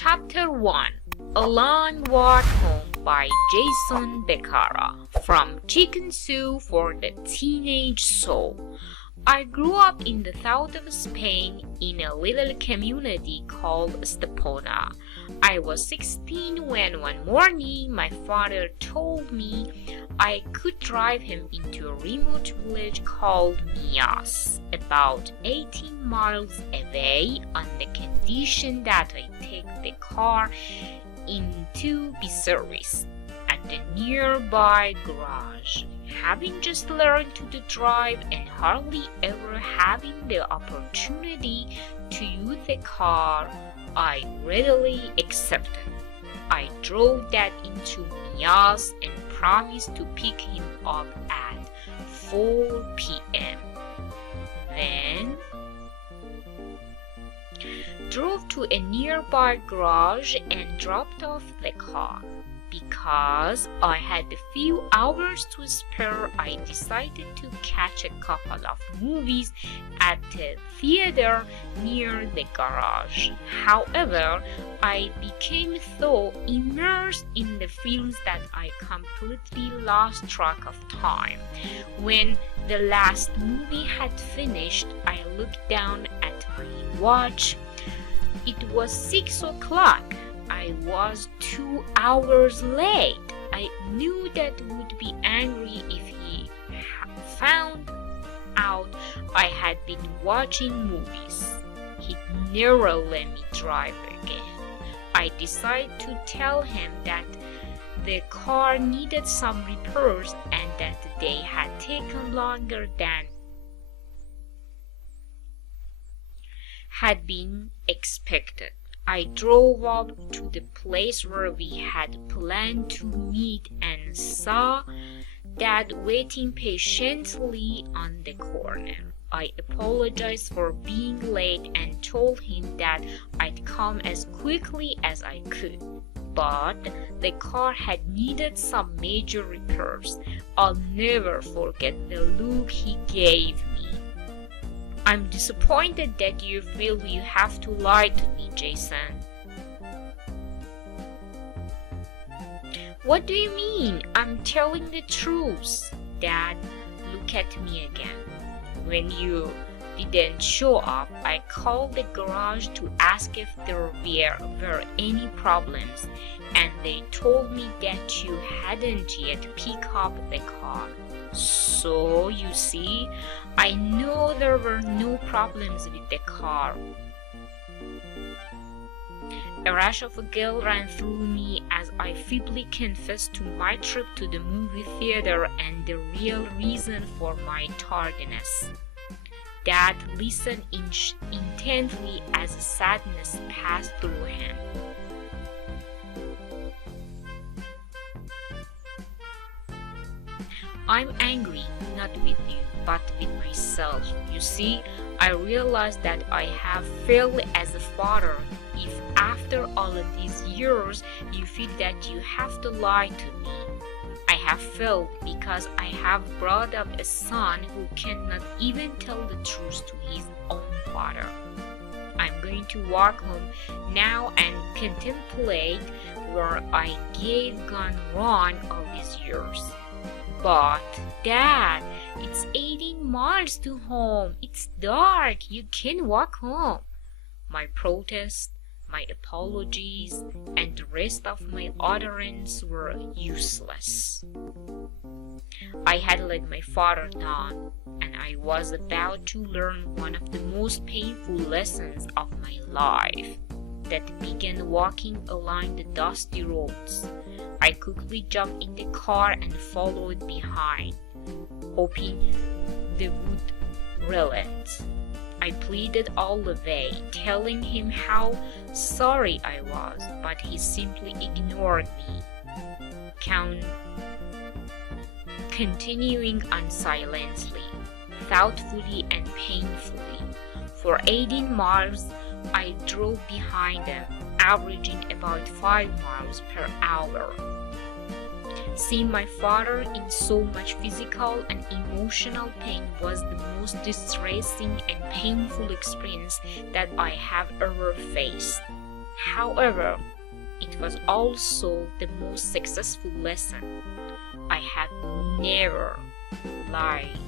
Chapter 1 A Long Walk Home by Jason Becerra. From Chicken Soup for the Teenage Soul. I grew up in the south of Spain in a little community called Estepona. I was 16 when one morning my father told me I could drive him into a remote village called Mias, about 18 miles away, on the condition that I take the car in to be serviced at the nearby garage. Having just learned to drive and hardly ever having the opportunity to use the car, I readily accepted. I drove that into Mias and promised to pick him up at 4 p.m. Then drove to a nearby garage and dropped off the car. Because I had a few hours to spare, I decided to catch a couple of movies at the theater near the garage. However, I became so immersed in the films that I completely lost track of time. When the last movie had finished, I looked down at my watch. It was 6 o'clock. I was 2 hours late. I knew Dad would be angry if he found out I had been watching movies. He'd never let me drive again. I decided to tell him that the car needed some repairs and that they had taken longer than had been expected. I drove up to the place where we had planned to meet and saw Dad waiting patiently on the corner. I apologized for being late and told him that I'd come as quickly as I could. But the car had needed some major repairs. I'll never forget the look he gave me. I'm disappointed that you feel you have to lie to me, Jason. What do you mean? I'm telling the truth. Dad, look at me again. When you didn't show up, I called the garage to ask if there were any problems, and they told me that you hadn't yet picked up the car. So, you see, I know there were no problems with the car. A rush of guilt ran through me as I feebly confessed to my trip to the movie theater and the real reason for my tardiness. Dad listened intently as sadness passed through him. I'm angry, not with you, but with myself. You see, I realize that I have failed as a father. If after all of these years you feel that you have to lie to me, I have failed because I have brought up a son who cannot even tell the truth to his own father. I'm going to walk home now and contemplate where I gone wrong all these years. But, Dad, it's 18 miles to home. It's dark. You can't walk home. My protest, my apologies, and the rest of my utterance were useless. I had let my father down, and I was about to learn one of the most painful lessons of my life that began walking along the dusty roads. I quickly jumped in the car and followed behind, hoping they would relent. I pleaded all the way, telling him how sorry I was, but he simply ignored me, continuing on silently, thoughtfully and painfully. For 18 miles, I drove behind them, averaging about 5 miles per hour. Seeing my father in so much physical and emotional pain was the most distressing and painful experience that I have ever faced. However, it was also the most successful lesson. I have never lied.